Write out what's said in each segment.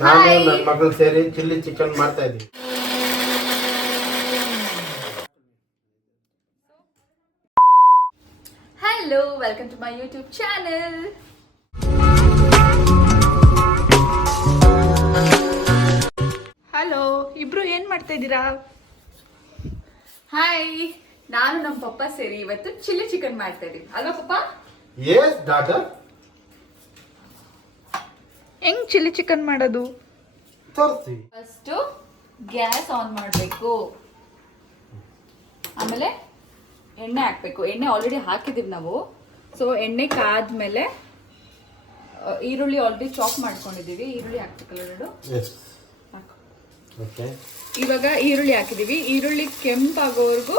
ನಾನು ನನ್ನ ಮಗಳು ಸೇರಿ ಚಿಲ್ಲಿ ಚಿಕನ್ ಮಾಡ್ತಾ ಇದ್ದೀವಿ. Hello, welcome to my YouTube channel. Hello, ಇಬ್ರು ಏನ್ ಮಾಡ್ತಾ ಇದ್ದೀರಾ? ಹಾಯ್, ನಾನು ನಮ್ಮ ಪಪ್ಪ ಸೇರಿ ಇವತ್ತು ಚಿಲ್ಲಿ ಚಿಕನ್ ಮಾಡ್ತಾ ಇದೀವಿ ಅಲ್ವಾ ಪಪ್ಪ? Yes daughter. ಹೆಂಗ್ ಚಿಲ್ಲಿ ಚಿಕನ್ ಮಾಡೋದು? ತೋರಿಸ್ತೀವಿ. ಫಸ್ಟ್ ಗ್ಯಾಸ್ ಆನ್ ಮಾಡಬೇಕು, ಆಮೇಲೆ ಎಣ್ಣೆ ಹಾಕ್ಬೇಕು. ಎಣ್ಣೆ ಆಲ್ರೆಡಿ ಹಾಕಿದೀವಿ ನಾವು. ಸೊ ಎಣ್ಣೆ ಕಾದ್ಮೇಲೆ ಈರುಳ್ಳಿ ಆಲ್ರೆಡಿ ಚಾಪ್ ಮಾಡ್ಕೊಂಡಿದೀವಿ. ಈರುಳ್ಳಿ ಹಾಕ್ಬೇಕಲ್ಲ ಎರಡು. ಎಸ್. ಓಕೆ. ಇವಾಗ ಈರುಳ್ಳಿ ಹಾಕಿದೀವಿ. ಈರುಳ್ಳಿ ಕೆಂಪಾಗೋವರೆಗೂ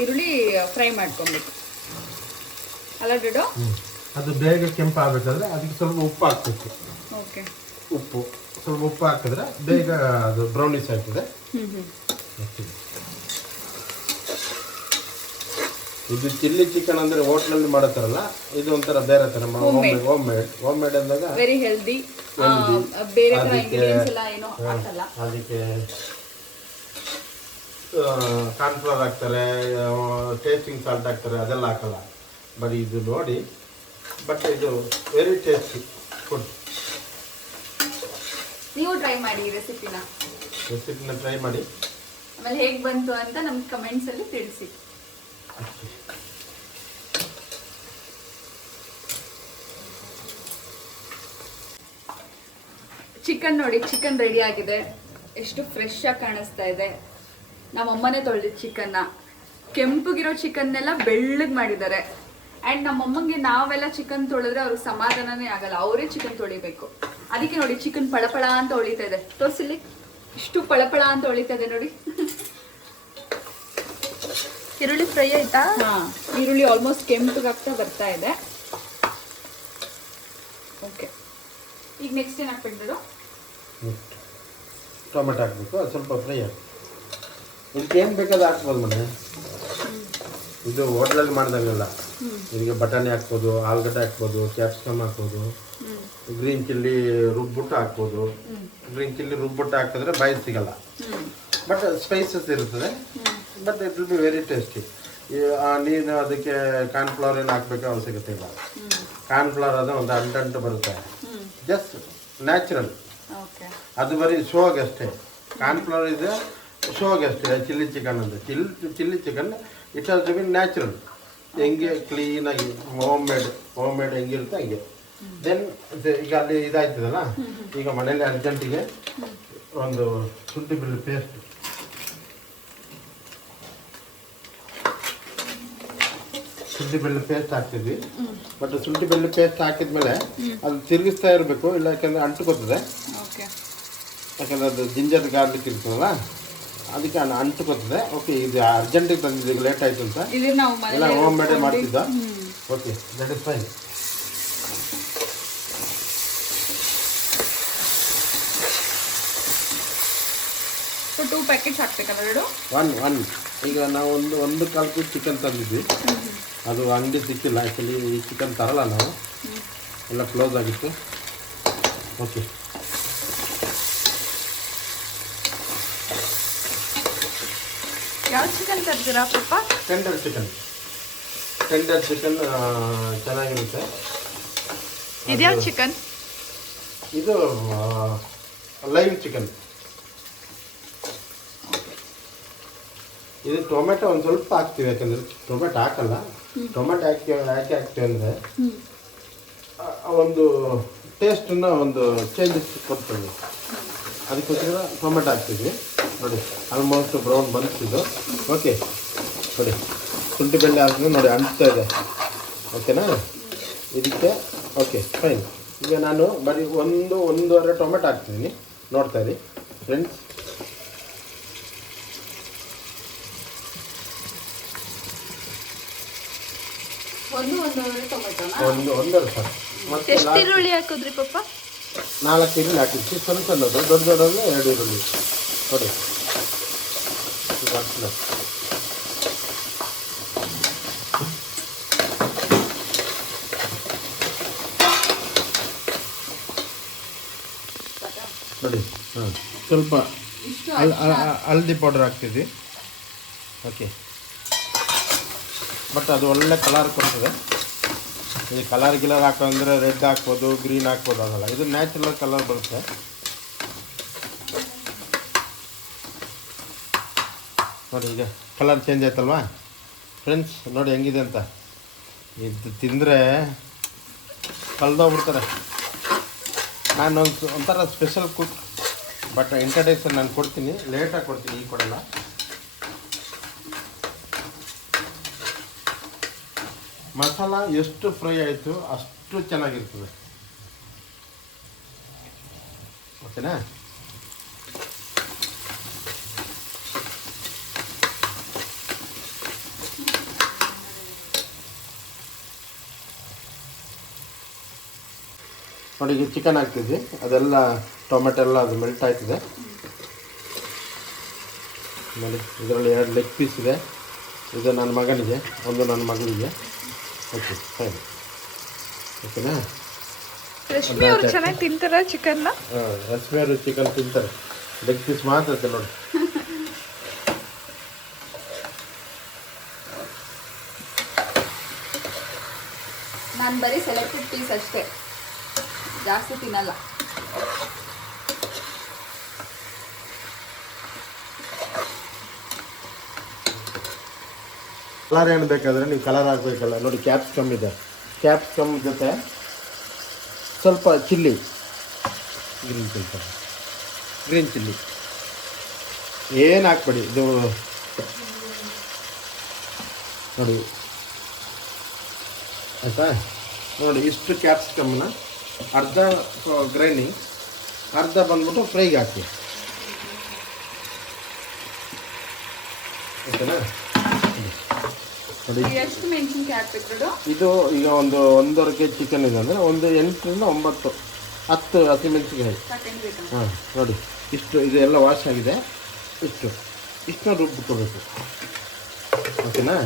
ಈರುಳ್ಳಿ ಫ್ರೈ ಮಾಡ್ಕೊಬೇಕು ಅಲ್ಲ ಡೇಡು? ಅದು ಬೇಗ ಕೆಂಪು ಆಗ್ಬೇಕಾದ್ರೆ ಅದಕ್ಕೆ ಸ್ವಲ್ಪ ಉಪ್ಪು ಹಾಕ್ಬೇಕು. ಓಕೆ. ಉಪ್ಪು ಸ್ವಲ್ಪ ಉಪ್ಪು ಹಾಕಿದ್ರೆ ಬೇಗ ಅದು ಬ್ರೌನಿಶ್ ಆಗ್ತದೆ. ಇದು ಚಿಲ್ಲಿ ಚಿಕನ್ ಅಂದ್ರೆ ಹೋಟ್ಲಲ್ಲಿ ಮಾಡತ್ತಾರಲ್ಲ, ಇದು ಒಂಥರ ಬೇರೆ ತರ ಹೋಮ್ ಮೇಡ್ ಅಂದಾಗ ವೆರಿ ಹೆಲ್ದಿ. ಬೇರೆ ತರ ಇಂಗ್ರೀಡಿಯೆಂಟ್ಸ್ ಎಲ್ಲ ಏನೋ ಹಾಕಲ್ಲ. ಅದಕ್ಕೆ ಕಾರ್ನ್ಫ್ಲವರ್ ಹಾಕ್ತಾರೆ, ಟೇಸ್ಟಿಂಗ್ ಸಾಲ್ಟ್ ಹಾಕ್ತಾರೆ, ಅದೆಲ್ಲ ಹಾಕಲ್ಲ. ಬರೀ ಇದು ನೋಡಿ, ಬಟ್ ಇದು ವೆರಿ ಟೇಸ್ಟಿ ಫುಡ್. ನೀವು ಟ್ರೈ ಮಾಡಿ ಈ ರೆಸಿಪಿನ ಟ್ರೈ ಮಾಡಿ. ಆಮೇಲೆ ಹೇಗೆ ಬಂತು ಅಂತ ನಮ್ಗೆ ಕಮೆಂಟ್ಸ್ ಅಲ್ಲಿ ತಿಳಿಸಿ. ಚಿಕನ್ ನೋಡಿ, ಚಿಕನ್ ರೆಡಿ ಆಗಿದೆ. ಎಷ್ಟು ಫ್ರೆಶ್ ಆಗಿ ಕಾಣಿಸ್ತಾ ಇದೆ. ನಮ್ಮ ಅಮ್ಮನೇ ತೊಳೆದಿದ್ದು ಚಿಕನ್ನ. ಕೆಂಪಗಿರೋ ಚಿಕನ್ನೆಲ್ಲ ಬೆಳ್ಳಗೆ ಮಾಡಿದ್ದಾರೆ. ಆ್ಯಂಡ್ ನಮ್ಮಮ್ಮಂಗೆ ನಾವೆಲ್ಲ ಚಿಕನ್ ತೊಳೆದ್ರೆ ಅವ್ರಿಗೆ ಸಮಾಧಾನನೇ ಆಗಲ್ಲ, ಅವರೇ ಚಿಕನ್ ತೊಳಿಬೇಕು. ಅದಕ್ಕೆ ನೋಡಿ ಚಿಕನ್ ಪಳಪಳ ಅಂತ ಹೊಳಿತಾ ಇದೆ. ತೋರಿಸಿಲಿ, ಇಷ್ಟು ಪಳಪಳ ಅಂತ ಹೊಳಿತಾ ಇದೆ ನೋಡಿ. ಈರುಳ್ಳಿ ಫ್ರೈ ಆಯ್ತಾ? ಹಾ, ಈರುಳ್ಳಿ ಆಲ್ಮೋಸ್ಟ್ ಕೆಂಪಗಾಗ್ತಾ ಬರ್ತಾ ಇದೆ. ಓಕೆ, ಈಗ ನೆಕ್ಸ್ಟ್ ಏನು ಹಾಕ್ಬೇಕು? ಟೊಮೆಟೊ ಹಾಕಬೇಕು, ಅದು ಸ್ವಲ್ಪ ಫ್ರೈ ಹಾಕಿ. ಇದಕ್ಕೆ ಏನು ಬೇಕಾದ್ರೆ ಹಾಕ್ಬೋದು ಮನೆ. ಇದು ಹೋಟ್ಲಲ್ಲಿ ಮಾಡ್ದಂಗಲ್ಲ. ಇದಕ್ಕೆ ಬಟಾಣಿ ಹಾಕ್ಬೋದು, ಆಲೂಗಡ್ಡೆ ಹಾಕ್ಬೋದು, ಕ್ಯಾಪ್ಸಿಕಮ್ ಹಾಕ್ಬೋದು, ಗ್ರೀನ್ ಚಿಲ್ಲಿ ರುಬ್ಬಿಟ್ಟು ಹಾಕ್ಬೋದು. ಗ್ರೀನ್ ಚಿಲ್ಲಿ ರುಬ್ಬಿಟ್ಟು ಹಾಕಿದ್ರೆ ಬಾಯಿ ಸಿಗಲ್ಲ, ಬಟ್ ಸ್ಪೈಸಸ್ ಇರ್ತದೆ. But it will be very tasty. ನೀನು ಅದಕ್ಕೆ ಕಾರ್ನ್ಫ್ಲವರ್ ಏನು ಹಾಕ್ಬೇಕು ಅವಶ್ಯಕತೆ ಇಲ್ಲ. ಕಾರ್ನ್ಫ್ಲವರ್ ಅದು ಒಂದು ಅಂಟಂಟು ಬರುತ್ತೆ, ಜಸ್ಟ್ ನ್ಯಾಚುರಲ್. ಅದು ಬರೀ ಶೋಗಷ್ಟೇ. ಕಾರ್ನ್ಫ್ಲವರ್ ಇದೆ ಶೋಗಷ್ಟೇ. ಚಿಲ್ಲಿ ಚಿಕನ್ ಅಂದರೆ chilli chicken it has to be natural. ಹೆಂಗೆ ಕ್ಲೀನಾಗಿ ಹೋಮ್ ಮೇಡ್ ಹೆಂಗಿರುತ್ತೆ ಹಂಗೆ. ದೆನ್ ಈಗ ಅಲ್ಲಿ ಇದಾಯ್ತದಲ್ಲ, ಈಗ ಮನೇಲಿ ಅರ್ಜೆಂಟಿಗೆ ಒಂದು ಶುಂಠಿ ಬೆಳ್ಳುಳ್ಳಿ ಪೇಸ್ಟ್ ಹಾಕ್ತಿದ್ವಿ. ಬಟ್ ಶುಂಠಿ ಬೆಳ್ಳುಳ್ಳಿ ಪೇಸ್ಟ್ ಹಾಕಿದ್ಮೇಲೆ ಅದು ತಿರುಗಿಸ್ತಾ ಇರಬೇಕು, ಇಲ್ಲ ಯಾಕಂದರೆ ಅಂಟುಕೋತದೆ. ಯಾಕಂದರೆ ಅದು ಜಿಂಜರ್ ಗಾರ್ಲಿಕ್ ಇರ್ತದಲ್ಲ, ಅದಕ್ಕೆ ಅಂಟುಕೋತದೆ. ಓಕೆ, ಇದು ಅರ್ಜೆಂಟಿಗೆ ತಂದಿದ್ದು, ಈಗ ಲೇಟ್ ಆಯಿತು ಅಂತ ಎಲ್ಲ ಹೋಮ್ ಮೇಡೇ ಮಾಡ್ತಿದ್ದ. Okay, that is fine. So 2 packets ಹಾಕ್ಬೇಕಲ್ಲ ಎರಡು? ಒನ್ ಈಗ ನಾವು ಒಂದು ಕಾಲು ಕೆ ಚಿಕನ್ ತಂದಿದ್ವಿ. ಅದು ಅಂಗಡಿ ಸಿಕ್ಕಿಲ್ಲ. ಆ್ಯಕ್ಚುಲಿ ಈ ಚಿಕನ್ ತರಲ್ಲ ನಾವು, ಎಲ್ಲ ಕ್ಲೋಸ್ ಆಗಿತ್ತು. ಓಕೆ, ಯಾವ ಚಿಕನ್ ತರ್ತೀರಾ ಪಪ್ಪ? ಟೆಂಡರ್ ಚಿಕನ್ ಚೆನ್ನಾಗಿರುತ್ತೆ. ಇದ್ಯಾವ ಚಿಕನ್? ಇದು ಲೈವ್ ಚಿಕನ್. ಇದು ಟೊಮೆಟೊ ಒಂದು ಸ್ವಲ್ಪ ಹಾಕ್ತೀವಿ, ಯಾಕಂದರೆ ಟೊಮೆಟೊ ಹಾಕಲ್ಲ. ಟೊಮೆಟೊ ಯಾಕೆ ಹಾಕ್ತೀವಿ ಅಂದರೆ ಒಂದು ಟೇಸ್ಟನ್ನು ಒಂದು ಚೇಂಜಸ್ ಕೊಡ್ತೀವಿ, ಅದಕ್ಕೋಸ್ಕರ ಟೊಮೆಟೊ ಹಾಕ್ತಿದ್ವಿ. ನೋಡಿ, ಆಲ್ಮೋಸ್ಟ್ ಬ್ರೌನ್ ಬಂದಿದ್ದು. ಓಕೆ, ನೋಡಿ ಶುಂಠಿ ಬೆಳ್ಳುಳ್ಳಿ ಹಾಕಿದ್ರೆ ನೋಡಿ ಅಂಟ್ತಾ ಇದೆ. ಓಕೆನಾ ಇದಕ್ಕೆ? Okay, fine. ಈಗ ನಾನು ಬರೀ ಒಂದೂವರೆ ಟೊಮೆಟೊ ಹಾಕ್ತಿದ್ದೀನಿ, ನೋಡ್ತಾ ಇರಿ ಫ್ರೆಂಡ್ಸ್. ಒಂದೂವರೆ ಟೊಮೆಟೊನಾ? ಒಂದೂವರೆ ಸರ್. ಮತ್ತೆ ಎಷ್ಟು ಈರುಳ್ಳಿ ಹಾಕಿದ್ರಿ ಪಪ್ಪ? 4 ಈರುಳ್ಳಿ ಹಾಕಿದ್ವಿ. ಸ್ವಲ್ಪ ಸಣ್ಣದು, ದೊಡ್ಡದು 2 ಈರುಳ್ಳಿ. ನೋಡಿ, ನೋಡಿ ಹಾಂ ಸ್ವಲ್ಪ ಇಷ್ಟು ಹಲ್ದಿ ಪೌಡರ್ ಹಾಕ್ತಿದ್ವಿ. ಓಕೆ, ಬಟ್ ಅದು ಒಳ್ಳೆ ಕಲರ್ ಕೊಡ್ತದೆ. ಈ ಕಲರ್ ಗಿಲರ್ ಹಾಕೋಂದ್ರೆ ರೆಡ್ ಹಾಕ್ಬೋದು, ಗ್ರೀನ್ ಹಾಕ್ಬೋದು, ಆಗಲ್ಲ. ಇದು ನ್ಯಾಚುರಲ್ ಕಲರ್ ಬರುತ್ತೆ. ನೋಡಿ ಈಗ ಕಲರ್ ಚೇಂಜ್ ಆಯ್ತಲ್ವಾ ಫ್ರೆಂಡ್ಸ್? ನೋಡಿ ಹೆಂಗಿದೆ ಅಂತ. ಇದು ತಿಂದರೆ ಕಳೆದೋಗ್ಬಿಡ್ತಾರೆ. ನಾನು ಒಂಥರ ಸ್ಪೆಷಲ್ ಕುಕ್, ಬಟ್ ಇಂಟ್ರಡಕ್ಷನ್ ನಾನು ಕೊಡ್ತೀನಿ, ಲೇಟಾಗಿ ಕೊಡ್ತೀನಿ, ಈಗ ಕೊಡಲ್ಲ. ಮಸಾಲ ಎಷ್ಟು ಫ್ರೈ ಆಯಿತು ಅಷ್ಟು ಚೆನ್ನಾಗಿರ್ತದೆ. ಓಕೆನಾ? ನೋಡಿ ಈಗ ಚಿಕನ್ ಹಾಕ್ತಿದ್ವಿ, ಅದೆಲ್ಲ ಟೊಮೆಟೊ ಎಲ್ಲ ಅದು ಮೆಲ್ಟ್ ಆಯ್ತಿದೆ. ನೋಡಿ ಇದರಲ್ಲಿ 2 ಲೆಗ್ ಪೀಸ್ ಇದೆ. ಇದು ನನ್ನ ಮಗನಿಗೆ, ಒಂದು ನನ್ನ ಮಗಳಿಗೆ. Okay fine. ಓಕೆನಾ? ರಶ್ಮಿ ಅವ್ರು ಚೆನ್ನಾಗಿ ತಿಂತಾರ ಚಿಕನ್ನ? ಹಾಂ, ರಶ್ಮಿ ಅವರು ಚಿಕನ್ ತಿಂತಾರೆ. ಲೆಗ್ ಪೀಸ್ ಮಾತ್ರ ಇದೆ ನೋಡಿ. ನಾನು ಬರೀ ಸೆಲೆಕ್ಟೆಡ್ ಪೀಸ್ ಅಷ್ಟೇ, ಜಾಸ್ತಿ ತಿನ್ನಲ್ಲ. ಕಲರ್ ಏನು ಬೇಕಾದರೆ ನೀವು ಕಲರ್ ಹಾಕಬೇಕಲ್ಲ. ನೋಡಿ ಕ್ಯಾಪ್ಸಿಕಮ್ ಇದೆ, ಕ್ಯಾಪ್ಸಿಕಮ್ ಜೊತೆ ಸ್ವಲ್ಪ ಚಿಲ್ಲಿ, ಗ್ರೀನ್ ಚಿಲ್ಲಿ ಏನು ಹಾಕ್ಬೇಡಿ. ಇದು ನೋಡಿ ಆಯಿತಾ? ನೋಡಿ ಇಷ್ಟು ಕ್ಯಾಪ್ಸಿಕಮ್ನ ಅರ್ಧ ಗ್ರೈಂಡಿಂಗ್, ಅರ್ಧ ಬಂದ್ಬಿಟ್ಟು ಫ್ರೈಗೆ ಹಾಕಿ. ಓಕೆನಾ? ನೋಡಿ ಎಷ್ಟು ಮೆಣಸಿನ್ಕಾಯಿ ಹಾಕ್ಬೇಕು? ಇದು ಈಗ ಒಂದೂವರೆ ಕೆ ಜಿ ಚಿಕನ್ ಇದೆ ಅಂದರೆ ಒಂದು 8 ರಿಂದ 9 10 ಹಸಿಮೆಣಸಿನಕಾಯಿ. ಹಾಂ ನೋಡಿ ಇಷ್ಟು, ಇದೆಲ್ಲ ವಾಶ್ ಆಗಿದೆ. ಇಷ್ಟನ್ನ ರುಬ್ಬಿಕೋಬೇಕು. ಓಕೆನಾ?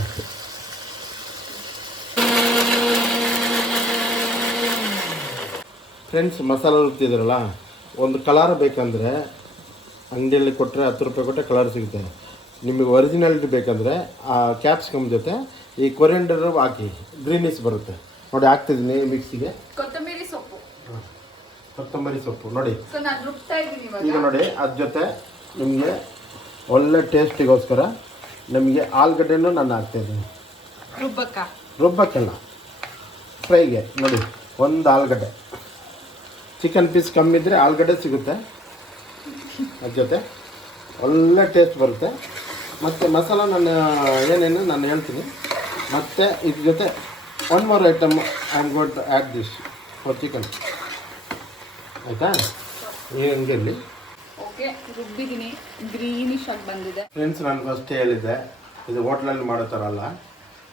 ಫ್ರೆಂಡ್ಸ್, ಮಸಾಲ ರುಬ್ತಿದ್ದೀರಲ್ಲ, ಒಂದು ಕಲರ್ ಬೇಕಂದರೆ ಅಂಗಡಿಯಲ್ಲಿ ಕೊಟ್ಟರೆ 10 ರೂಪಾಯಿ ಕೊಟ್ಟರೆ ಕಲರ್ ಸಿಗುತ್ತೆ. ನಿಮಗೆ ಒರಿಜಿನಾಲಿಟಿ ಬೇಕಂದರೆ ಆ ಕ್ಯಾಪ್ಸಿಕಮ್ ಜೊತೆ ಈ ಕೊರಿಯಂಡರ್ ಹಾಕಿ, ಗ್ರೀನಿಶ್ ಬರುತ್ತೆ. ನೋಡಿ ಹಾಕ್ತಿದ್ದೀನಿ ಮಿಕ್ಸಿಗೆ. ಕೊತ್ತಂಬರಿ ಸೊಪ್ಪು, ಕೊತ್ತಂಬರಿ ಸೊಪ್ಪು ನೋಡಿ. ಸೊ ನಾನು ರುಬ್ತಾ ಇದ್ದೀನಿ ಈಗ ಇವಾಗ. ನೋಡಿ ಅದ್ರ ಜೊತೆ ನಿಮಗೆ ಒಳ್ಳೆ ಟೇಸ್ಟಿಗೋಸ್ಕರ ನಿಮಗೆ ಆಲೂಗಡ್ಡೆನೂ ನಾನು ಹಾಕ್ತಾಯಿದ್ದೀನಿ. ರುಬ್ಬಕ್ಕೆಲ್ಲ ಫ್ರೈಗೆ. ನೋಡಿ ಒಂದು ಆಲೂಗಡ್ಡೆ, ಚಿಕನ್ ಪೀಸ್ ಕಮ್ಮಿ ಇದ್ದರೆ ಆಲೂಗಡ್ಡೆ ಸಿಗುತ್ತೆ. ಅದ್ರ ಜೊತೆ ಒಳ್ಳೆ ಟೇಸ್ಟ್ ಬರುತ್ತೆ. ಮತ್ತು ಮಸಾಲ ಏನೇನು ನಾನು ಹೇಳ್ತೀನಿ. ಮತ್ತು ಇದ್ರ ಜೊತೆ 1 more item I am going to add this for chicken. ಆಯಿತಾ? ಹಂಗಿರಲಿ. ಓಕೆ, ರುಬ್ಬಿದ್ದೀನಿ, ಗ್ರೀನಿಶ್ ಆಗಿ ಬಂದಿದೆ. ಫ್ರೆಂಡ್ಸ್, ನಾನು ಫಸ್ಟ್ ಹೇಳಿದ್ದೆ ಇದು ಹೋಟ್ಲಲ್ಲಿ ಮಾಡೋ ಥರ ಅಲ್ಲ.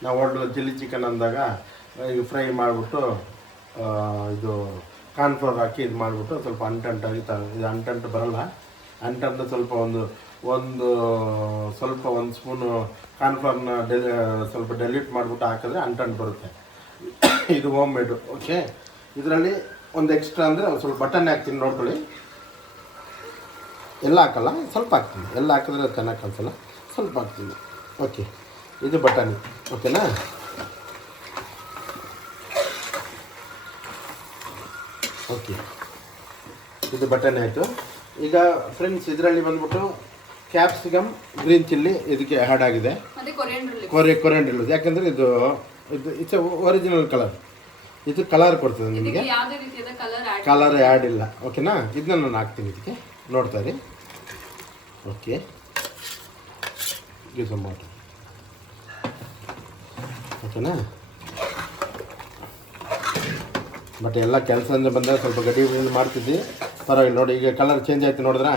ನಾವು ಹೋಟ್ಲಲ್ಲಿ ಚಿಲ್ಲಿ ಚಿಕನ್ ಅಂದಾಗ ಈಗ ಫ್ರೈ ಮಾಡಿಬಿಟ್ಟು ಇದು ಕಾರ್ನ್ಫ್ಲವರ್ ಹಾಕಿ ಇದು ಮಾಡಿಬಿಟ್ಟು ಸ್ವಲ್ಪ ಅಂಟಂಟಾಗಿ ಇದು ಅಂಟಂಟು ಬರೋಲ್ಲ. ಅಂಟಂಟು ಸ್ವಲ್ಪ ಒಂದು ಸ್ಪೂನು ಕಾರ್ನ್ಫ್ಲವರ್ನ ಸ್ವಲ್ಪ ಡೆಲಿಟ್ ಮಾಡಿಬಿಟ್ಟು ಹಾಕಿದ್ರೆ ಅಂಟಂಟು ಬರುತ್ತೆ. ಇದು ಹೋಮ್ ಮೇಡು. ಓಕೆ, ಇದರಲ್ಲಿ ಒಂದು ಎಕ್ಸ್ಟ್ರಾ ಅಂದರೆ ಸ್ವಲ್ಪ ಬಟನ್ ಹಾಕ್ತೀನಿ, ನೋಡ್ಕೊಳ್ಳಿ. ಎಲ್ಲ ಹಾಕಲ್ಲ, ಸ್ವಲ್ಪ ಹಾಕ್ತೀನಿ. ಎಲ್ಲ ಹಾಕಿದ್ರೆ ಚೆನ್ನಾಗಿ ಕಾಣಿಸಲ್ಲ, ಸ್ವಲ್ಪ ಹಾಕ್ತೀನಿ. ಓಕೆ, ಇದು ಬಟಾಣಿ. ಓಕೆನಾ? ಓಕೆ, ಇದು ಬಟಾಣಿ ಆಯಿತು. ಈಗ ಫ್ರೆಂಡ್ಸ್, ಇದರಲ್ಲಿ ಬಂದ್ಬಿಟ್ಟು ಕ್ಯಾಪ್ಸಿಕಮ್, ಗ್ರೀನ್ ಚಿಲ್ಲಿ ಇದಕ್ಕೆ ಆ್ಯಡ್ ಆಗಿದೆ. ಕೊರಿಯಂಡರ್ ಲೀವ್ಸ್, ಯಾಕಂದರೆ ಇದು ಇಟ್ಸ್ ಒರಿಜಿನಲ್ ಕಲರ್. ಇದು ಕಲರ್ ಕೊಡ್ತದೆ ನಿಮಗೆ, ಕಲರ್ ಆ್ಯಡ್ ಇಲ್ಲ. ಓಕೆನಾ? ಇದನ್ನ ನಾನು ಹಾಕ್ತೀನಿ ಇದಕ್ಕೆ, ನೋಡ್ತಾ ಇರಿ. Okay, give some water. ಓಕೆನಾ? ಬಟ್ ಎಲ್ಲ ಕೆಲಸದಿಂದ ಬಂದಾಗ ಸ್ವಲ್ಪ ಗಡಿ ಮಾಡ್ತಿದ್ವಿ, ಪರವಾಗಿಲ್ಲ. ನೋಡಿ ಈಗ ಕಲರ್ ಚೇಂಜ್ ಆಯಿತು, ನೋಡಿದ್ರಾ?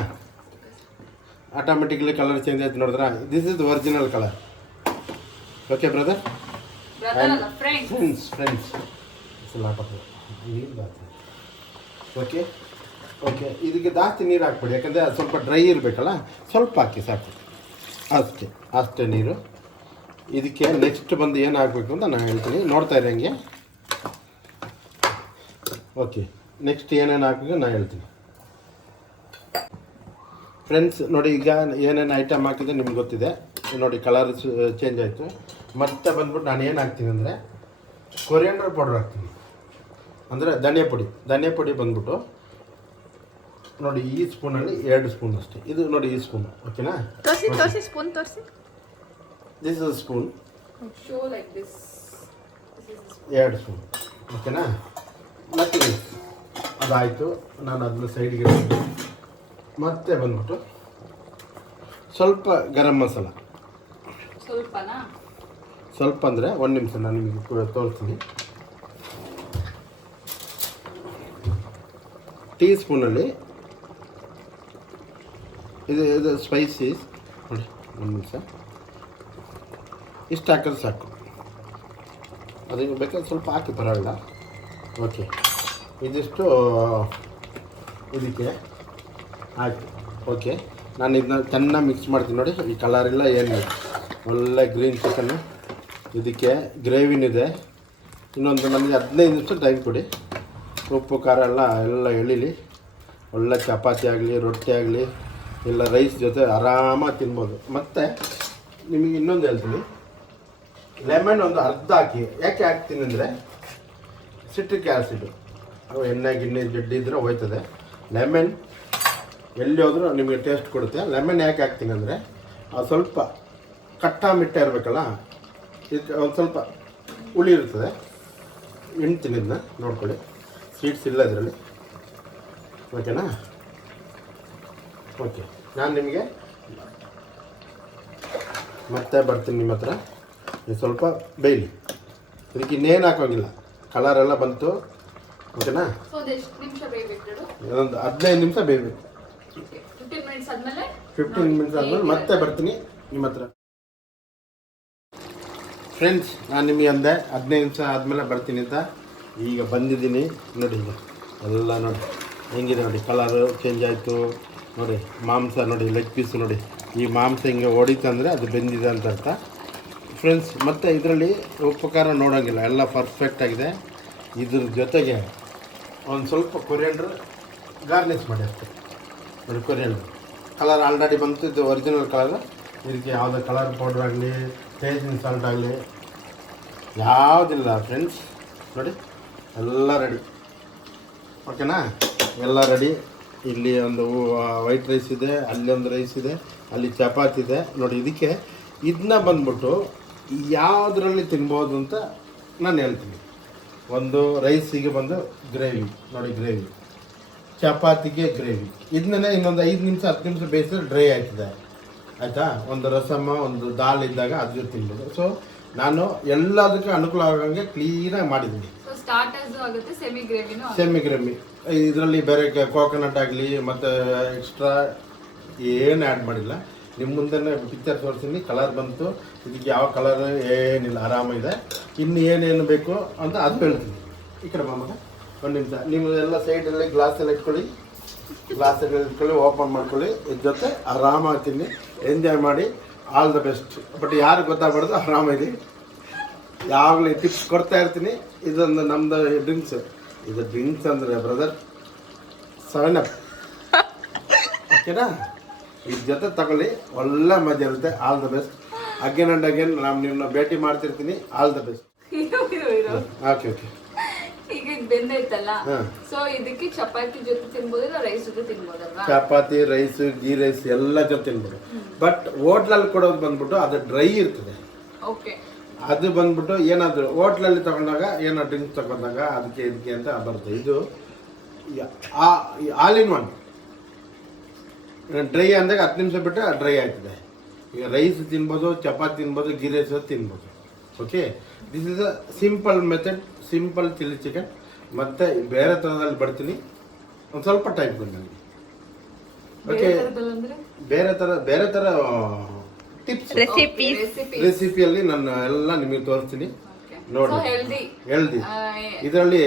ಆಟೋಮೆಟಿಕ್ಲಿ ಕಲರ್ ಚೇಂಜ್ ಆಯ್ತು, ನೋಡಿದ್ರಾ? This is original colour. Okay brother and friends okay okay. ಇದಕ್ಕೆ ಜಾಸ್ತಿ ನೀರು ಹಾಕ್ಬೇಡಿ, ಯಾಕಂದರೆ ಅದು ಸ್ವಲ್ಪ ಡ್ರೈ ಇರಬೇಕಲ್ಲ. ಸ್ವಲ್ಪ ಹಾಕಿ ಸಾಕು, ಅಷ್ಟೇ ನೀರು. ಇದಕ್ಕೆ ನೆಕ್ಸ್ಟ್ ಬಂದು ಏನು ಹಾಕಬೇಕು ಅಂತ ನಾನು ಹೇಳ್ತೀನಿ, ನೋಡ್ತಾ ಇರಿ ಹಂಗೆ. ಓಕೆ, ನೆಕ್ಸ್ಟ್ ಏನೇನು ಹಾಕಬೇಕು ನಾನು ಹೇಳ್ತೀನಿ. ಫ್ರೆಂಡ್ಸ್ ನೋಡಿ, ಈಗ ಏನೇನು ಐಟಮ್ ಹಾಕಿದೆ ನಿಮ್ಗೆ ಗೊತ್ತಿದೆ. ನೋಡಿ ಕಲರ್ ಚೇಂಜ್ ಆಯಿತು. ಮತ್ತೆ ಬಂದ್ಬಿಟ್ಟು ನಾನು ಏನು ಹಾಕ್ತೀನಿ ಅಂದರೆ ಕೊರಿಯಾಂಡರ್ ಪೌಡರ್ ಹಾಕ್ತೀನಿ, ಅಂದರೆ ಧನಿಯಾ ಪುಡಿ ಬಂದ್ಬಿಟ್ಟು ನೋಡಿ ಈ ಸ್ಪೂನಲ್ಲಿ 2 ಸ್ಪೂನ್ ಅಷ್ಟೇ. ಇದು ನೋಡಿ ಈ ಸ್ಪೂನ್, ಓಕೆನಾ? ತೋರಿಸಿ ಸ್ಪೂನ್ ತೋರಿಸಿ. This is spoon, show like this. 2 spoon, ಓಕೆನಾ? ಮತ್ತೆ ಅದಾಯಿತು, ನಾನು ಅದನ್ನ ಸೈಡ್ಗೆ ಇಡ್ತೀನಿ. ಮತ್ತೆ ಬಂದ್ಬಿಟ್ಟು ಸ್ವಲ್ಪ ಗರಂ ಮಸಾಲ, ಸ್ವಲ್ಪನಾ? ಸ್ವಲ್ಪ ಅಂದರೆ 1 ನಿಮಿಷ ನಾನು ನಿಮಗೆ ತೋರಿಸ್ತೀನಿ. ಟೀ ಸ್ಪೂನಲ್ಲಿ ಇದು ಸ್ಪೈಸೀಸ್ ನೋಡಿ, 1 ನಿಮಿಷ ಇಷ್ಟು ಹಾಕಿದ್ರೆ ಸಾಕು. ಅದಕ್ಕೆ ಬೇಕಾದ್ರೆ ಸ್ವಲ್ಪ ಹಾಕಿ ಪರವಾಗಿಲ್ಲ. ಓಕೆ, ಇದಿಷ್ಟು ಇದಕ್ಕೆ ಆಯಿತು. ಓಕೆ, ನಾನು ಇದನ್ನ ಚೆನ್ನಾಗಿ ಮಿಕ್ಸ್ ಮಾಡ್ತೀನಿ. ನೋಡಿ ಈ ಕಲರ್ ಎಲ್ಲ ಏನು ಒಳ್ಳೆ ಗ್ರೀನ್ ಚಿಕನ್ನು. ಇದಕ್ಕೆ ಗ್ರೇವಿನಿದೆ. ಇನ್ನೊಂದು ನನಗೆ 15 ನಿಮಿಷ ಟೈಮ್ ಕೊಡಿ. ಉಪ್ಪು ಖಾರ ಎಲ್ಲ ಎಳೀಲಿ. ಒಳ್ಳೆ ಚಪಾತಿ ಆಗಲಿ, ರೊಟ್ಟಿ ಆಗಲಿ, ಇಲ್ಲ ರೈಸ್ ಜೊತೆ ಆರಾಮಾಗಿ ತಿನ್ಬೋದು. ಮತ್ತು ನಿಮಗೆ ಇನ್ನೊಂದು ಹೇಳ್ತೀನಿ, ಲೆಮನ್ ಒಂದು ಅರ್ಧ ಹಾಕಿ. ಯಾಕೆ ಹಾಕ್ತೀನಿ ಅಂದರೆ ಸಿಟ್ರಿಕ್ ಆ್ಯಸಿಡ್, ಅವು ಎಣ್ಣೆ ಜಡ್ಡಿದ್ರೆ ಹೋಯ್ತದೆ. ಲೆಮನ್ ಎಲ್ಲಿ ಹೋದರೂ ನಿಮಗೆ ಟೇಸ್ಟ್ ಕೊಡುತ್ತೆ. ಲೆಮನ್ ಯಾಕೆ ಹಾಕ್ತೀನಿ ಅಂದರೆ ಅದು ಸ್ವಲ್ಪ ಮಿಟ್ಟ ಇರಬೇಕಲ್ಲ, ಇದು ಒಂದು ಸ್ವಲ್ಪ ಹುಳಿ ಇರ್ತದೆ. ಹಿಂಡ್ತೀನಿ ಇದನ್ನ, ನೋಡ್ಕೊಳ್ಳಿ. ಸ್ವೀಟ್ಸ್ ಇಲ್ಲ ಇದರಲ್ಲಿ, ಓಕೆನಾ? ಓಕೆ, ನಾನು ನಿಮಗೆ ಮತ್ತೆ ಬರ್ತೀನಿ ನಿಮ್ಮ ಹತ್ರ. ಇದು ಸ್ವಲ್ಪ ಬೇಯಲಿ. ಇದಕ್ಕೆ ಇನ್ನೇನು ಹಾಕೋಂಗಿಲ್ಲ, ಕಲರೆಲ್ಲ ಬಂತು, ಓಕೆನಾ? ಸೊ ಎಷ್ಟು ನಿಮಿಷ ಬೇಯಬೇಕು? ಒಂದು 15 ನಿಮಿಷ ಬೇಯಬೇಕು. 15 ಮಿನಿಟ್ಸ್ ಆದಮೇಲೆ 15 ಮಿನಿಟ್ಸ್ ಆದಮೇಲೆ ಮತ್ತೆ ಬರ್ತೀನಿ ನಿಮ್ಮ ಹತ್ರ. ಫ್ರೆಂಡ್ಸ್, ನಾನು ನಿಮಗೆ ಅಂದೆ 15 ನಿಮಿಷ ಆದಮೇಲೆ ಬರ್ತೀನಿ ಅಂತ. ಈಗ ಬಂದಿದ್ದೀನಿ. ನೋಡಿ, ಈಗ ಎಲ್ಲ ನೋಡಿ ಹೆಂಗಿದೆ ನೋಡಿ, ಕಲರು ಚೇಂಜ್ ಆಯಿತು. ನೋಡಿ ಮಾಂಸ ನೋಡಿ, ಲೆಗ್ ಪೀಸ್ ನೋಡಿ, ಈ ಮಾಂಸ ಹಿಂಗೆ ಹೊಡಿತಂದರೆ ಅದು ಬೆಂದಿದೆ ಅಂತ ಅರ್ಥ ಫ್ರೆಂಡ್ಸ್. ಮತ್ತು ಇದರಲ್ಲಿ ಉಪ್ಪು ಖಾರ ನೋಡೋಂಗಿಲ್ಲ, ಎಲ್ಲ ಪರ್ಫೆಕ್ಟಾಗಿದೆ. ಇದ್ರ ಜೊತೆಗೆ ಒಂದು ಸ್ವಲ್ಪ ಕೊರಿಯಾಂಡರ್ ಗಾರ್ನಿಷ್ ಮಾಡಿ ಅಷ್ಟೇ. ನೋಡಿ ಕೊರಿಯಾಂಡರ್ ಕಲರ್ ಆಲ್ರೆಡಿ ಬಂತು, ಇದು ಒರಿಜಿನಲ್ ಕಲರ್. ಇದಕ್ಕೆ ಯಾವುದೇ ಕಲರ್ ಪೌಡ್ರ್ ಆಗಲಿ, ಟೇಸ್ಟಿಂಗ್ ಸಾಲ್ಟ್ ಆಗಲಿ ಯಾವುದಿಲ್ಲ ಫ್ರೆಂಡ್ಸ್. ನೋಡಿ ಎಲ್ಲ ರೆಡಿ, ಓಕೆನಾ? ಎಲ್ಲ ರೆಡಿ. ಇಲ್ಲಿ ಒಂದು ವೈಟ್ ರೈಸ್ ಇದೆ, ಅಲ್ಲಿ ಒಂದು ರೈಸ್ ಇದೆ, ಅಲ್ಲಿ ಚಪಾತಿ ಇದೆ. ನೋಡಿ ಇದಕ್ಕೆ ಇದನ್ನ ಬಂದ್ಬಿಟ್ಟು ಯಾವುದರಲ್ಲಿ ತಿನ್ಬೋದು ಅಂತ ನಾನು ಹೇಳ್ತೀನಿ. ಒಂದು ರೈಸಿಗೆ ಬಂದು ಗ್ರೇವಿ, ನೋಡಿ ಗ್ರೇವಿ, ಚಪಾತಿಗೆ ಗ್ರೇವಿ. ಇದನ್ನೇ ಇನ್ನೊಂದು 5 ನಿಮಿಷ 10 ನಿಮಿಷ ಬೇಯಿಸಿದ್ರೆ ಡ್ರೈ ಆಯ್ತದೆ, ಆಯಿತಾ? ಒಂದು ರಸಮ್ಮ, ಒಂದು ದಾಲ್ ಇದ್ದಾಗ ಅದ್ರ ತಿನ್ಬೋದು. ಸೊ ನಾನು ಎಲ್ಲದಕ್ಕೂ ಅನುಕೂಲ ಆಗಂಗೆ ಕ್ಲೀನಾಗಿ ಮಾಡಿದ್ದೀನಿ. ಸ್ಟಾರ್ಟರ್ಸ್ ಆಗುತ್ತೆ, ಸೆಮಿ ಗ್ರೇವಿ. ಇದರಲ್ಲಿ ಬೇರೆ ಕೋಕೋನಟ್ ಆಗಲಿ ಮತ್ತು ಎಕ್ಸ್ಟ್ರಾ ಏನು ಆ್ಯಡ್ ಮಾಡಿಲ್ಲ. ನಿಮ್ಮ ಮುಂದೆನೇ ಪಿಕ್ಚರ್ ತೋರಿಸ್ತೀನಿ. ಕಲರ್ ಬಂತು, ಇದಕ್ಕೆ ಯಾವ ಕಲರ್ ಏನಿಲ್ಲ, ಆರಾಮಿದೆ. ಇನ್ನು ಏನೇನು ಬೇಕು ಅಂತ ಅದು ಹೇಳ್ತೀನಿ. ಈ ಕಡೆ ಮಾಮಗ 1 ನಿಮಿಷ. ನೀವು ಎಲ್ಲ ಸೈಡಲ್ಲಿ ಗ್ಲಾಸಲ್ಲಿ ಇಟ್ಕೊಳ್ಳಿ, ಓಪನ್ ಮಾಡ್ಕೊಳ್ಳಿ. ಇದ್ರ ಜೊತೆ ಆರಾಮಾಗಿ ತಿನ್ನಿ, ಎಂಜಾಯ್ ಮಾಡಿ. All the best. ಬಟ್ ಯಾರು ಗೊತ್ತಾಗ್ಬಾರ್ದು, ಆರಾಮಾಗಿ ಯಾವಾಗಲೂ ಟಿಪ್ಸ್ ಕೊಡ್ತಾ ಇರ್ತೀನಿ. ಇದೊಂದು ನಮ್ಮದು ಡ್ರಿಂಕ್ಸ್. ಇದು ಡ್ರಿಂಕ್ಸ್ ಅಂದರೆ ಬ್ರದರ್ 7 ಅಪ್, ಓಕೆನಾ? ಇದ್ರ ಜೊತೆ ತಗೊಳ್ಳಿ, ಒಳ್ಳೆ ಮಜಾ ಇರುತ್ತೆ. All the best. Again and again ನಾನು ನಿಮ್ಮನ್ನ ಭೇಟಿ ಮಾಡ್ತಿರ್ತೀನಿ. All the best. ಓಕೆ. ಈಗ ಬೆಂದೈತಲ್ಲ, ಸೊ ಇದಕ್ಕೆ ಚಪಾತಿ ಜೊತೆ ತಿನ್ಬೋದು, ರೈಸ್ ಜೊತೆ ತಿನ್ಬೋದಲ್ವಾ? ಚಪಾತಿ, ರೈಸ್, ಗೀ ರೈಸ್ ಎಲ್ಲ ಜೊತೆ ತಿನ್ಬೋದು. ಬಟ್ ಹೋಟ್ಲಲ್ಲಿ ಕೊಡೋದು ಬಂದ್ಬಿಟ್ಟು ಅದು ಡ್ರೈ ಇರ್ತದೆ. ಓಕೆ, ಅದು ಬಂದ್ಬಿಟ್ಟು ಏನಾದರೂ ಹೋಟ್ಲಲ್ಲಿ ತಗೊಂಡಾಗ ಏನೋ ಡ್ರಿಂಕ್ಸ್ ತಗೊಂಡಾಗ ಅದಕ್ಕೆ ಇದಕ್ಕೆ ಅಂತ ಬರುತ್ತೆ. ಇದು ಆಲ್ ಇನ್ ಒನ್. ಡ್ರೈ ಅಂದಾಗ 10 ನಿಮಿಷ ಬಿಟ್ಟು ಡ್ರೈ ಆಗ್ತದೆ. ಈಗ ರೈಸ್ ತಿನ್ಬೋದು, ಚಪಾತಿ ತಿನ್ಬೋದು, ಗೀ ರೈಸ್ ತಿನ್ಬೋದು. Okay, this is a simple method, simple chilli chicken. ಮತ್ತು ಬೇರೆ ಥರದಲ್ಲಿ ಬರ್ತೀನಿ, ಒಂದು ಸ್ವಲ್ಪ ಟೈಮ್ ಕೊಡಿ ನನಗೆ. ಓಕೆ, ಬೇರೆ ಥರ ಟಿಪ್ಸ್, ರೆಸಿಪಿಯಲ್ಲಿ ನಾನು ಎಲ್ಲ ನಿಮಗೆ ತೋರಿಸ್ತೀನಿ. ನೋಡಿ, ಹೆಲ್ದಿ. ಇದರಲ್ಲಿ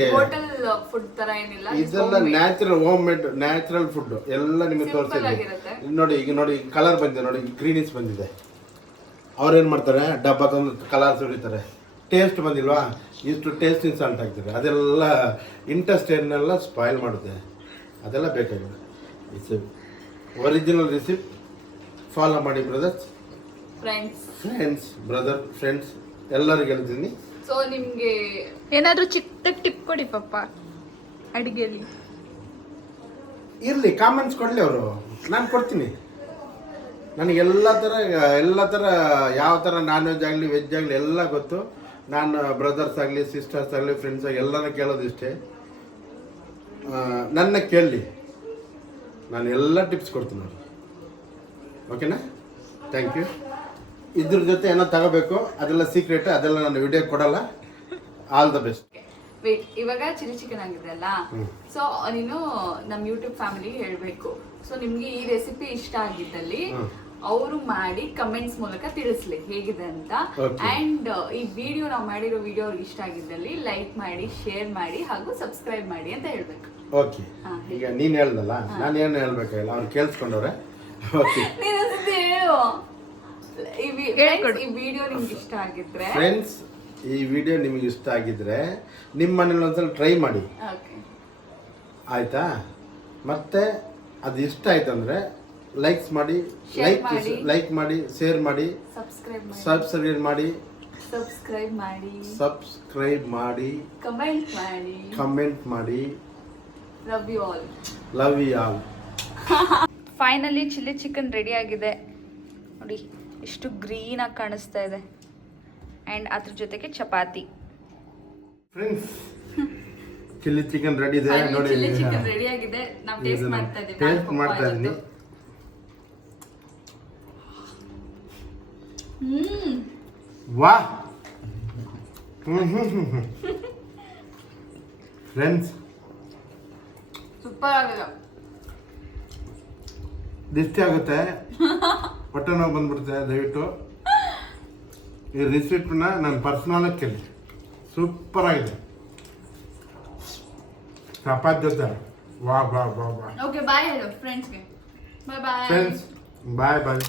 ಇದೆಲ್ಲ natural, home made natural food ಎಲ್ಲ ನಿಮಗೆ ತೋರಿಸ್ತೀನಿ. ನೋಡಿ, ಈಗ ನೋಡಿ ಕಲರ್ ಬಂದಿದೆ, ನೋಡಿ ಗ್ರೀನಿಶ್ ಬಂದಿದೆ. ಅವ್ರೇನು ಮಾಡ್ತಾರೆ, ಡಬ್ಬ ತಂದು ಕಲರ್ ಸುಡಿತಾರೆ. ಟೇಸ್ಟ್ ಬಂದಿಲ್ವಾ, ಇಷ್ಟು ಟೇಸ್ಟಿಂಗ್ ಸಾಲ್ಟ್ ಹಾಕ್ತಾರೆ. ಅದೆಲ್ಲ ಇಂಟೆಸ್ಟೈನೆಲ್ಲ ಸ್ಪಾಯ್ಲ್ ಮಾಡುತ್ತೆ. ಅದೆಲ್ಲ ಬೇಕಾಗಿಲ್ಲ. ಒರಿಜಿನಲ್ ರೆಸಿಪಿ ಫಾಲೋ ಮಾಡಿ ಬ್ರದರ್ಸ್, ಫ್ರೆಂಡ್ಸ್ ಫ್ರೆಂಡ್ಸ್ ಎಲ್ಲರಿಗೂ ಹೇಳ್ತೀನಿ. ಸೊ ನಿಮ್ಗೆ ಏನಾದ್ರೂ ಚಿಕ್ಕ ಟಿಪ್ ಕೊಡಿ ಪಪ್ಪ ಅಡಿಗೆಲಿ. ಇರಲಿ, ಕಾಮೆಂಟ್ಸ್ ಕೊಡಲಿ ಅವರು, ನಾನು ಕೊಡ್ತೀನಿ. ನನಗೆ ಎಲ್ಲ ಥರ ಯಾವ ಥರ ನಾನ್ ವೆಜ್ ಆಗಲಿ ವೆಜ್ ಆಗಲಿ ಎಲ್ಲ ಗೊತ್ತು. ನಾನು ಬ್ರದರ್ಸ್ ಆಗಲಿ ಸಿಸ್ಟರ್ಸ್ ಆಗಲಿ ಫ್ರೆಂಡ್ಸ್ ಆಗಲಿ ಎಲ್ಲರೂ ಕೇಳೋದು ಇಷ್ಟೇ, ನನ್ನ ಕೇಳಲಿ, ನಾನು ಎಲ್ಲ ಟಿಪ್ಸ್ ಕೊಡ್ತೀನಿ ಅವ್ರಿಗೆ. ಓಕೆನಾ? Thank you. ಇದ್ರ ಜೊತೆ ಏನೋ ತಗೋಬೇಕು, ಅದೆಲ್ಲ ಸೀಕ್ರೆಟ್, ಅದೆಲ್ಲ ನಾನು ವಿಡಿಯೋ ಕೊಡಲ್ಲ. All the best. ವೇಟ್, ಇವಾಗ ಚಿಲ್ಲಿ ಚಿಕನ್ ಆಗಿದೆ ಅಲ್ಲ, ಸೊ ನೀನು ನಮ್ಮ ಯೂಟ್ಯೂಬ್ ಫ್ಯಾಮಿಲಿಗೆ ಹೇಳ್ಬೇಕು. ಸೊ ನಿಮ್ಗೆ ಈ ರೆಸಿಪಿ ಇಷ್ಟ ಆಗಿದ್ದಲ್ಲಿ ಅವರು ಮಾಡಿ ಕಮೆಂಟ್ಸ್ ಮೂಲಕ ತಿಳಿಸ್ಲಿ ಹೇಗಿದೆ ಅಂತ. ಅಂಡ್ ಈ ವಿಡಿಯೋ ನಾವು ಮಾಡಿರೋ ವಿಡಿಯೋ ಅವ್ರಿಗೆ ಇಷ್ಟ ಆಗಿದ್ದಲ್ಲಿ ಲೈಕ್ ಮಾಡಿ, ಶೇರ್ ಮಾಡಿ ಹಾಗೂ ಸಬ್ಸ್ಕ್ರೈಬ್ ಮಾಡಿ ಅಂತ ಹೇಳ್ಬೇಕು. ಓಕೆ, ಈಗ ನೀನು ಹೇಳ್ದಲ್ಲ, ನಾನು ಏನು ಹೇಳ್ಬೇಕಾಗಿಲ್ಲ, ಅವ್ರು ಕೇಳಿಸ್ಕೊಂಡವ್ರೆ. ಓಕೆ, ನೀನು ಒಂದ್ಸತಿ ಹೇಳು. ಈ ವಿಡಿಯೋ ನಿಮ್ಗೆ ಇಷ್ಟ ಆಗಿದ್ರೆ ಫ್ರೆಂಡ್ಸ್, ಈ ವಿಡಿಯೋ ನಿಮಗೆ ಇಷ್ಟ ಆಗಿದ್ರೆ ನಿಮ್ಮ ಮನೇಲಿ ಒಂದ್ಸಲ ಟ್ರೈ ಮಾಡಿ, ಆಯ್ತಾ? ಮತ್ತೆ ಅದು ಇಷ್ಟ ಆಯ್ತಂದ್ರೆ ಲೈಕ್ ಮಾಡಿ, ಶೇರ್ ಮಾಡಿ, ಸಬ್ಸ್ಕ್ರೈಬ್ ಮಾಡಿ, ಕಮೆಂಟ್ ಮಾಡಿ. Love you all. Finally chilli chicken ready ಆಗಿದೆ ನೋಡಿ, ಎಷ್ಟು ಗ್ರೀನ್ ಆಗಿ ಕಾಣಿಸ್ತಾ ಇದೆ. ಅಂಡ್ ಅದ್ರ ಜೊತೆಗೆ chapati. Friends, chilli chicken ready ಇದೆ ನೋಡಿ. ಚಿಲ್ಲಿ ಚಿಕನ್ ರೆಡಿ ಆಗಿದೆ, ನಾವು ಟೇಸ್ಟ್ ಮಾಡ್ತಾ ಇದ್ದೀವಿ. ಟೇಸ್ಟ್ ಮಾಡ್ತಾ ಇದ್ದೀನಿ. ವಾಹ್, ಫ್ರೆಂಡ್ಸ್ ಸೂಪರ್ ಆಗಿದೆ. ದಿಷ್ಟಿ ಆಗುತ್ತೆ, ಹೊಟ್ಟೆ ನೋವು ಬಂದ್ಬಿಡುತ್ತೆ. ದಯವಿಟ್ಟು ಈ ರೆಸಿಪಿನ ನಾನು ಪರ್ಸನಲ್ ಕೇಳಿ, ಸೂಪರ್ ಆಗಿದೆ. ಚಪಾತಿ ಜೊತೆ ವಾ. ಓಕೆ, ಬಾಯ್ ಹೇಳು ಫ್ರೆಂಡ್ಸ್ಗೆ. ಬಾಯ್ ಫ್ರೆಂಡ್ಸ್, ಬಾಯ್.